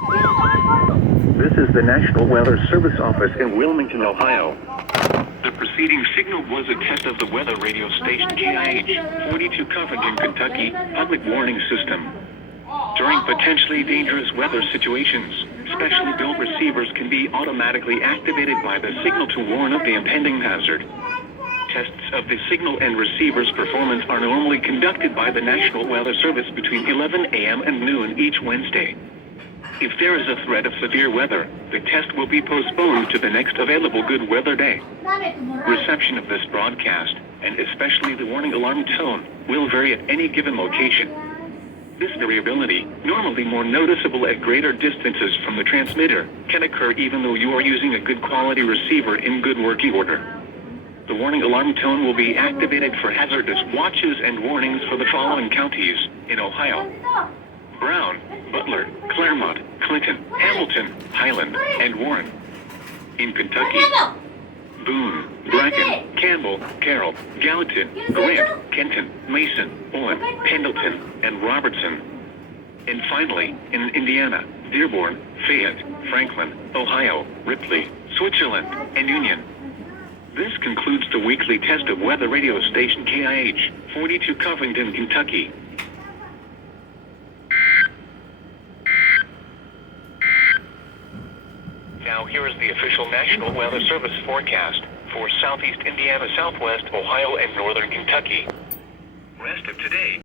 This is the National Weather Service Office in Wilmington, Ohio. The preceding signal was a test of the weather radio station GIH 42 Covington, Kentucky, public warning system. During potentially dangerous weather situations, specially built receivers can be automatically activated by the signal to warn of the impending hazard. Tests of the signal and receiver's performance are normally conducted by the National Weather Service between 11 a.m. and noon each Wednesday. If there is a threat of severe weather, the test will be postponed to the next available good weather day. Reception of this broadcast, and especially the warning alarm tone, will vary at any given location. This variability, normally more noticeable at greater distances from the transmitter, can occur even though you are using a good quality receiver in good working order. The warning alarm tone will be activated for hazardous watches and warnings for the following counties in Ohio: Brown, Butler, Claremont, Clinton, Hamilton, Highland, and Warren. In Kentucky: Boone, Bracken, Campbell, Carroll, Gallatin, Grant, Kenton, Mason, Owen, Pendleton, and Robertson. And finally, in Indiana: Dearborn, Fayette, Franklin, Ohio, Ripley, Switzerland, and Union. This concludes the weekly test of weather radio station KIH 42 Covington, Kentucky. Now here is the official National Weather Service forecast for southeast Indiana, southwest Ohio, and northern Kentucky. Rest of today.